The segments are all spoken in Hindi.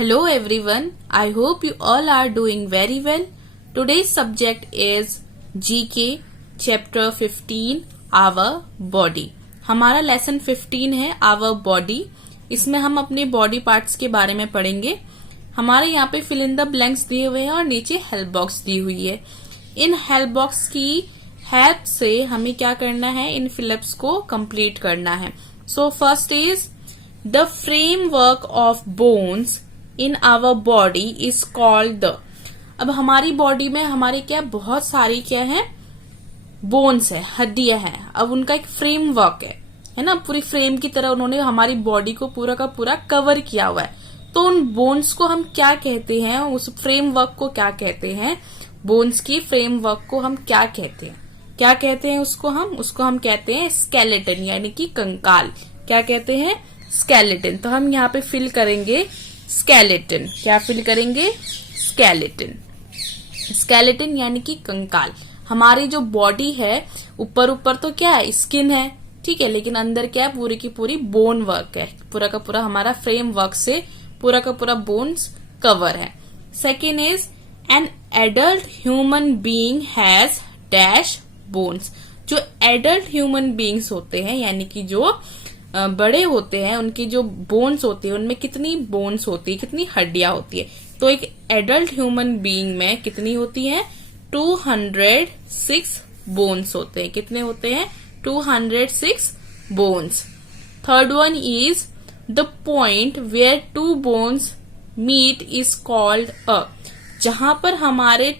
Hello everyone, I hope you all are doing very well. Today's subject is GK chapter 15 Our Body. हमारा लेसन 15 है Our Body. इसमें हम अपने बॉडी पार्ट्स के बारे में पढ़ेंगे. हमारे यहाँ पे फिल इन द ब्लैंक्स दिए हुए हैं और नीचे हेल्प बॉक्स दी हुई है. इन हेल्प बॉक्स की हेल्प से हमें क्या करना है, इन फिलअप्स को कंप्लीट करना है. So first is the framework of bones in our body is called the. अब हमारी बॉडी में हमारे क्या बहुत सारी क्या है, बोन्स है, हड्डियां हैं. अब उनका एक फ्रेमवर्क है ना, पूरी फ्रेम की तरह उन्होंने हमारी बॉडी को पूरा का पूरा कवर किया हुआ है. तो उन बोन्स को हम क्या कहते हैं, उस फ्रेमवर्क को क्या कहते हैं, बोन्स की फ्रेमवर्क को हम क्या कहते हैं, क्या कहते हैं उसको हम कहते हैं स्केलेटन, यानी कि कंकाल. क्या कहते हैं, स्केलेटन. तो हम यहाँ पे फिल करेंगे स्केलेटन. क्या फिल करेंगे, स्केलेटन. स्केलेटन यानी कि कंकाल. हमारी जो बॉडी है ऊपर तो क्या है, स्किन है, ठीक है, लेकिन अंदर क्या है, पूरी की पूरी बोन वर्क है. पूरा का पूरा हमारा फ्रेम वर्क से पूरा का पूरा बोन्स कवर है. Second is an adult human being has dash bones. जो एडल्ट ह्यूमन बीइंग्स होते हैं, यानी कि जो बड़े होते हैं, उनकी जो बोन्स होती है उनमें कितनी बोन्स होती है, कितनी हड्डियां होती है. तो एक एडल्ट ह्यूमन बीइंग में कितनी होती है, 206 बोन्स होते हैं. कितने होते हैं, 206 bones. Third one is the point where two bones meet is called a. जहां पर हमारे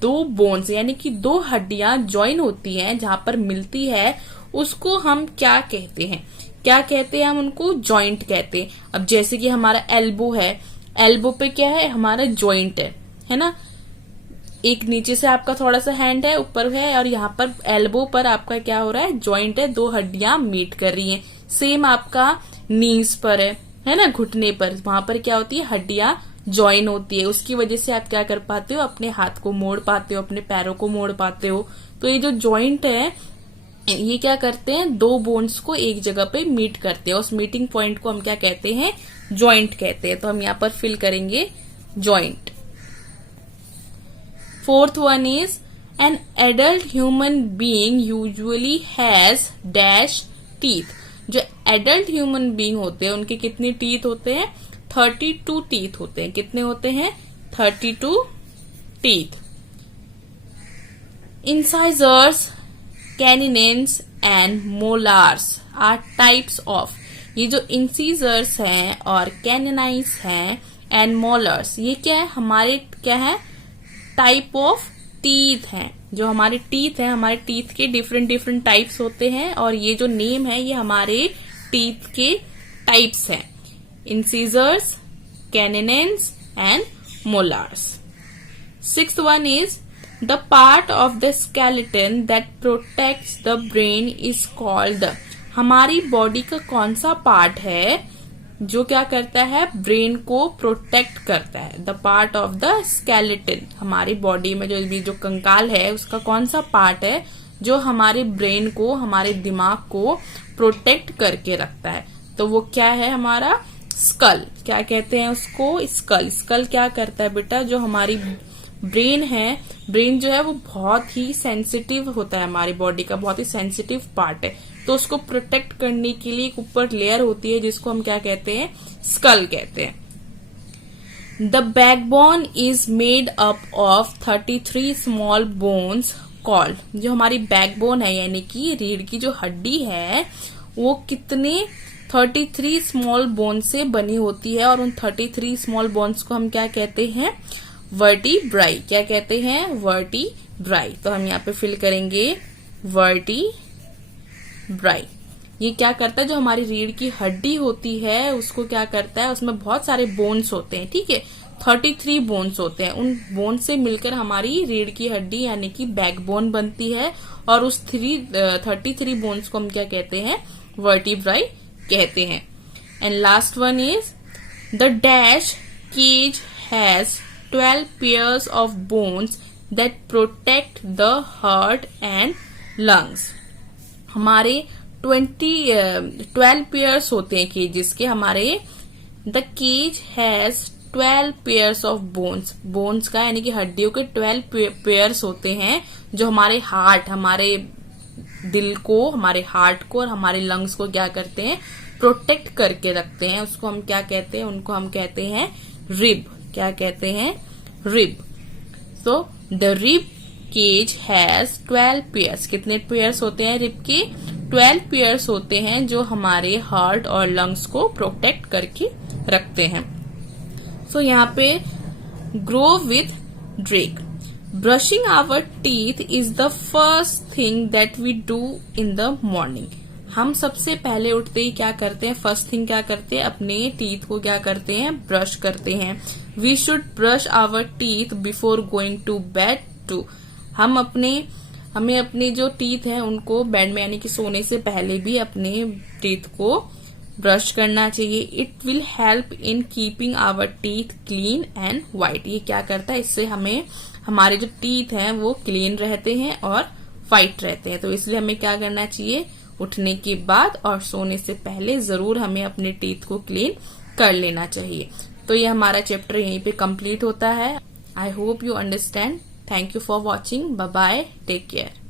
दो बोन्स यानी कि दो हड्डियां ज्वाइन होती हैं, जहां पर मिलती है, उसको हम क्या कहते हैं, क्या कहते हैं, हम उनको जॉइंट कहते हैं. अब जैसे कि हमारा एल्बो है, एल्बो पे क्या है, हमारा जॉइंट है ना. एक नीचे से आपका थोड़ा सा हैंड है, ऊपर है, और यहाँ पर एल्बो पर आपका क्या हो रहा है, जॉइंट है, दो हड्डियां मीट कर रही हैं. सेम आपका नीज पर है ना, घुटने पर, वहां पर क्या होती है, हड्डियां ज्वाइन होती है. उसकी वजह से आप क्या कर पाते हो, अपने हाथ को मोड़ पाते हो, अपने पैरों को मोड़ पाते हो. तो ये जो जॉइंट है, ये क्या करते हैं, दो बोन्स को एक जगह पे मीट करते हैं. उस मीटिंग पॉइंट को हम क्या कहते हैं, जॉइंट कहते हैं. तो हम यहाँ पर फिल करेंगे joint. Fourth one is an adult human being usually has dash teeth. जो एडल्ट ह्यूमन बीइंग होते हैं उनके कितने टीथ होते हैं, 32 टीथ होते हैं. कितने होते हैं, 32 teeth. Incisors, canines and molars are types of. ये जो इंसीजर्स हैं और कैनिनाइंस हैं एंड मोलर्स, ये क्या है, हमारे क्या है, टाइप ऑफ टीथ हैं. जो हमारे टीथ हैं, हमारे टीथ के डिफरेंट टाइप्स होते हैं, और ये जो नेम है ये हमारे टीथ के टाइप्स हैं, incisors, canines and molars. Sixth one is the part of the skeleton that protects the brain is called the. हमारी बॉडी का कौन सा पार्ट है जो क्या करता है, ब्रेन को प्रोटेक्ट करता है. The part of the skeleton. हमारी बॉडी में जो कंकाल है उसका कौन सा पार्ट है जो हमारे ब्रेन को, हमारे दिमाग को प्रोटेक्ट करके रखता है. तो वो क्या है, हमारा स्कल. क्या कहते हैं उसको, स्कल. स्कल क्या करता है बेटा, जो हमारी ब्रेन है, ब्रेन जो है वो बहुत ही सेंसिटिव होता है, हमारी बॉडी का बहुत ही सेंसिटिव पार्ट है. तो उसको प्रोटेक्ट करने के लिए एक ऊपर लेयर होती है जिसको हम क्या कहते हैं, स्कल कहते हैं. The backbone is made up of 33 small bones called. जो हमारी बैकबोन है यानी कि रीढ़ की जो हड्डी है वो कितने, 33 स्मॉल बोन से बनी होती है. और उन 33 स्मॉल बोन्स को हम क्या कहते हैं, वर्टिब्राई. क्या कहते हैं, वर्टिब्राई. तो हम यहाँ पे फिल करेंगे वर्टिब्राई. ये क्या करता है, जो हमारी रीढ़ की हड्डी होती है उसको क्या करता है, उसमें बहुत सारे बोन्स होते हैं, ठीक है, 33 बोन्स होते हैं. उन बोन से मिलकर हमारी रीढ़ की हड्डी यानी कि बैकबोन बनती है, और उस 33 बोन्स को हम क्या कहते हैं, वर्टिब्राई कहते हैं. And last one is the dash cage has 12 pairs of bones that protect the heart and lungs. हमारे 12 pairs होते हैं केजेस के. हमारे the cage has 12 pairs of bones, bones का यानी कि हड्डियों के 12 पेयर्स होते हैं जो हमारे हार्ट, हमारे दिल को, हमारे हार्ट को और हमारे लंग्स को क्या करते हैं, प्रोटेक्ट करके रखते हैं। उसको हम क्या कहते हैं, उनको हम कहते हैं रिब। क्या कहते हैं, rib. So the rib cage has 12 pairs. कितने पेयर्स होते हैं रिब के, 12 पेयर्स होते हैं जो हमारे हार्ट और लंग्स को प्रोटेक्ट करके रखते हैं। सो यहाँ पे grow with drake. Brushing our teeth is the first thing that we do in the morning. हम सबसे पहले उठते ही क्या करते हैं, फर्स्ट थिंग क्या करते हैं, अपने टीथ को क्या करते हैं, ब्रश करते हैं। We should brush our teeth before going to bed too. हमें अपने जो टीथ हैं उनको बेड में यानी कि सोने से पहले भी अपने टीथ को ब्रश करना चाहिए। It will help in keeping our teeth clean and white. ये क्या करता है, इससे हमारे जो टीथ हैं वो क्लीन रहते हैं और व्हाइट रहते हैं। तो इसलिए हमें क्या करना चाहिए, उठने के बाद और सोने से पहले जरूर हमें अपने टीथ को क्लीन कर लेना चाहिए। तो ये हमारा चैप्टर यहीं पे कंप्लीट होता है। I hope you understand. Thank you for watching. Bye bye, take care.